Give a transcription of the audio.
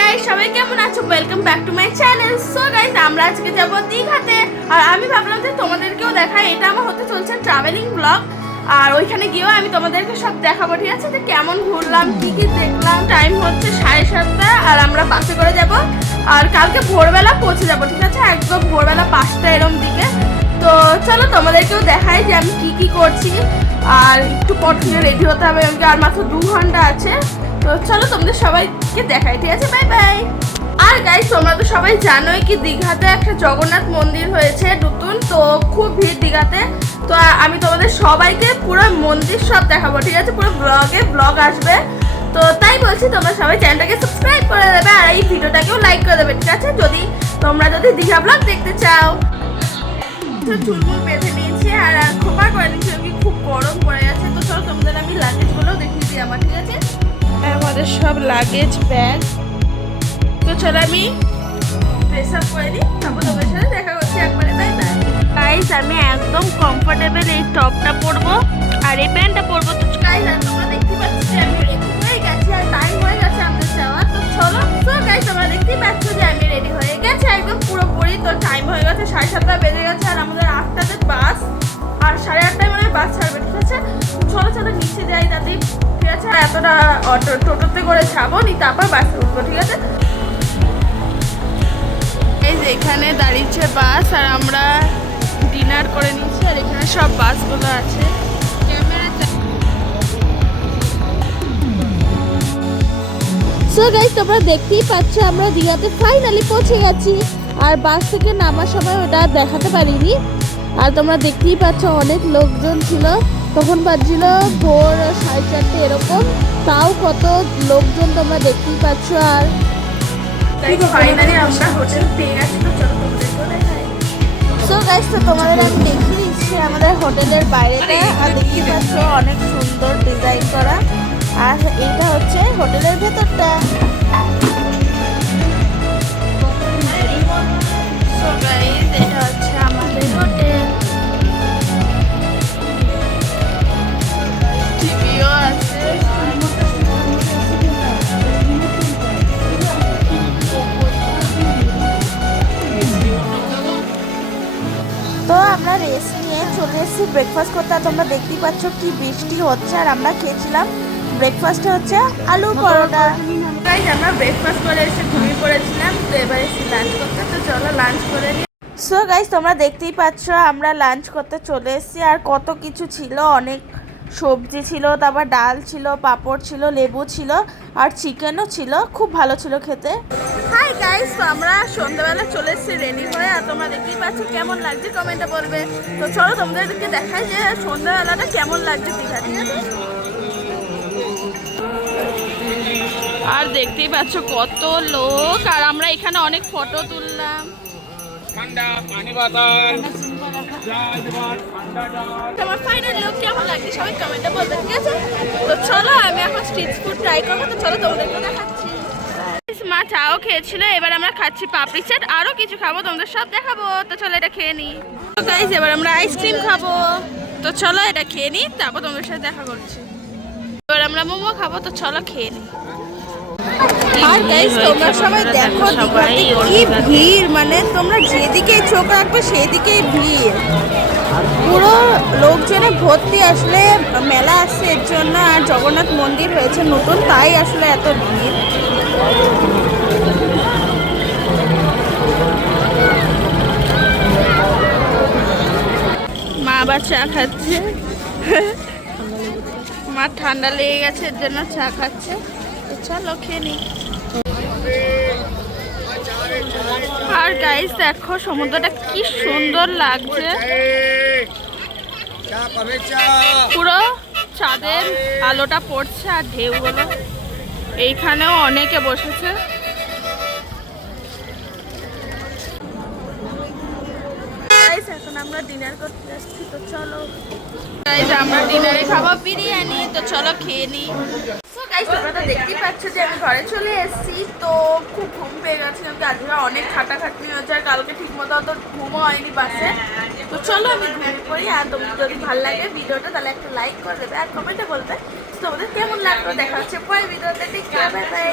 Guys, সবাই কেমন আছো? Welcome back to my channel. So guys, আমরা আজকে যাব দীঘাতে। আর আমি ভাবলাম যে তোমাদেরকেও দেখাই। এটা আমার হতে চলছে ট্রাভেলিং ব্লগ। আর ওইখানে গিয়েও আমি তোমাদেরকে সব দেখাবো, ঠিক আছে? যে কেমন ঘুরলাম, কি কি দেখলাম। টাইম হচ্ছে 7:30 আর আমরা বাসে করে যাব। আর কালকে ভোরবেলা পৌঁছে যাব, ঠিক আছে? একদম ভোরবেলা 5টা এরম দিকে। তো চলো তোমাদেরকেও দেখাই যে আমি কি কি করছি। আর একটু পর থেকে রেডি হতে হবে, আর মাত্র 2 ঘন্টা আছে। তো চলো তোমাদের সবাইকে দেখাই, ঠিক আছে? Bye bye. আর গাইস, তোমরা তো সবাই জানোই কি দীঘাতে একটা জগন্নাথ মন্দির হয়েছে নতুন। তো খুব ভিড় দীঘাতে। তো আমি তোমাদের সবাইকে পুরো মন্দির সব দেখাবো, ঠিক আছে? পুরো ব্লগ আসবে। তো তাই বলছি, তোমরা সবাই চ্যানেলটাকে সাবস্ক্রাইব করে দেবে আর এই ভিডিওটাকেও লাইক করে দেবে, ঠিক আছে? যদি দীঘা ব্লগ দেখতে চাও। চুলগুলো বেঁধে নিয়েছি আর খোপা করে নিয়েছি, খুব গরম পড়ে যাচ্ছে। তো চলো তোমাদের আমি লাগেজগুলোও দেখিয়ে দিই আমার, ঠিক আছে? আমাদের সব লাগেজ ব্যাগ। তো চলো আমি ড্রেস আপ করে নিই, তারপর তোমার সাথে দেখা করছি একবারে। Bye bye. গাইস, আমি একদম কমফোর্টেবল এই টপটা পরবো আর এই প্যান্টটা পরবো। তো গাইস, তোমরা দেখতে পাচ্ছ যে আমি রেডি হয়ে গেছি আর টাইম হয়ে গেছে আমাদের যাওয়ার। তো চলো। তো গাইস, তোমরা দেখতেই পাচ্ছ যে আমি রেডি হয়ে গেছি একদম পুরোপুরি। তো টাইম হয়ে গেছে 7:30 বেজে গেছে আর আমাদের 8টাতে বাস। আর 8:30টায় মানে বাস ছাড়বে, ঠিক আছে? চলো নিচে যাই তাতেই, ঠিক আছে? এতটা টোটোতে করে যাবো নি, তারপর বাসে উঠবো, ঠিক আছে? এই যে এখানে দাঁড়িয়েছে বাস আর আমরা ডিনার করে নিচ্ছি। আর এখানে সব বাসগুলো আছে। সো গাইস, তোমরা দেখতেই পাচ্ছ আমরা দীঘাতে ফাইনালি পৌঁছে গেছি। আর বাস থেকে নামার সময় ওটা দেখাতে পারিনি। আর তোমরা দেখতেই পাচ্ছ অনেক লোকজন ছিল। তখন বাজছিল ভোর 4:30 এরকম। তাও কত লোকজন তোমরা দেখতেই পাচ্ছ। আর ফাইনালি আমরা হোটেল পেয়ে গেছি। তো চলো তোমাদেরকেও দেখাই। সো গাইস, তো তোমাদের আমি দেখিয়ে দিচ্ছি আমাদের হোটেলের বাইরেটা। আর দেখতেই পাচ্ছ অনেক সুন্দর ডিজাইন করা। আর এইটা হচ্ছে হোটেলের ভেতরটা। সো গাইস, এটা হচ্ছে আমাদের হোটেল। টিভিও আছে। তো আমরা রেস্ট নিয়ে চলে এসেছি ব্রেকফাস্ট করতে। আর তোমরা দেখতেই পাচ্ছ কি বৃষ্টি হচ্ছে। আর আমরা খেয়েছিলাম ব্রেকফাস্টে হচ্ছে আলু পরোটা। গাইস, আমরা ব্রেকফাস্ট করে এসে ঘুমিয়ে পড়েছিলাম। তো এবার এসে লাঞ্চ করতে। তো চলো লাঞ্চ করে নিই। সো গাইস, তোমরা দেখতেই পাচ্ছ আমরা লাঞ্চ করতে চলে এসেছি। আর কত কিছু ছিল, অনেক সবজি ছিল, তারপর ডাল ছিল, পাঁপড় ছিল, লেবু ছিল আর চিকেনও ছিল। খুব ভালো ছিল খেতে। হাই গাইস, তো আমরা সন্ধ্যাবেলা চলে এসেছি রেডি হয়ে। আর তোমরা দেখতেই পাচ্ছ কেমন লাগছে কমেন্টে বলবে। তো চলো তোমাদেরকে দেখাই যে সন্ধ্যাবেলাটা কেমন লাগছে দীঘা, ঠিক আছে? আর দেখতেই পাচ্ছ কত লোক। আর আমরা এখানে অনেক ফটো তুললাম। তোমার ফাইনাল লুক কেমন লাগছে সবাই কমেন্টে বলবে, ঠিক আছে? তো চলো আমি এখন স্ট্রিট ফুড ট্রাই করবো। তো চলো তোমাদেরকে দেখাচ্ছি। মা চাও খেয়েছিল, এবার আমরা খাচ্ছি পাপড়ি চাট। আরো কিছু খাবো, তোমাদের সব দেখাবো। তো চলো এটা খেয়ে নিই। গাইস, এবার আমরা আইসক্রিম খাবো। তো চলো এটা খেয়ে নিই, তারপর তোমাদের সাথে দেখা করছি। এবার আমরা মোমো খাবো। তো চলো খেয়ে নিই। আর গাইস, তোমরা সবাই দেখো দীঘাতে কি ভিড়। মানে তোমরা যেদিকে চোখ রাখবে সেদিকেই ভিড়। পুরো লোকজনে ভর্তি। আসলে মেলা আসছে এর জন্য। আর জগন্নাথ মন্দির হয়েছে নতুন, তাই আসলে এত ভিড়। মা আবার চা খাচ্ছে। মা ঠান্ডা লেগে গেছে এর জন্য চা খাচ্ছে। চলো খেয়ে নিই। আর গাইস দেখো সমুদ্রটা কি সুন্দর লাগছে। পুরো চাঁদের আলোটা পড়ছে আর ঢেউগুলো। এইখানেও অনেকে বসেছে। এখন আমরা ডিনার করতে যাচ্ছি। তো চলো গাইস, আমরা ডিনারে খাবো বিরিয়ানি। তো চলো খেয়ে নিই। গাইস, তোমরা তো দেখতেই পাচ্ছ যে আমি ঘরে চলে এসেছি। তো খুব ঘুম পেয়ে গেছে, কারণ আজকে অনেক খাটাখাটনি হয়েছে। আর কালকে ঠিক মতো অত ঘুমও হয়নি বাসে। তো চলো আমি ঘুমিয়ে পড়ি। আর তোমাদের যদি ভালো লাগে ভিডিওটা তাহলে একটা লাইক করে দেবে আর কমেন্টে বলবে তোমাদের কেমন লাগলো। দেখা হচ্ছে পরের ভিডিওতে। Bye bye.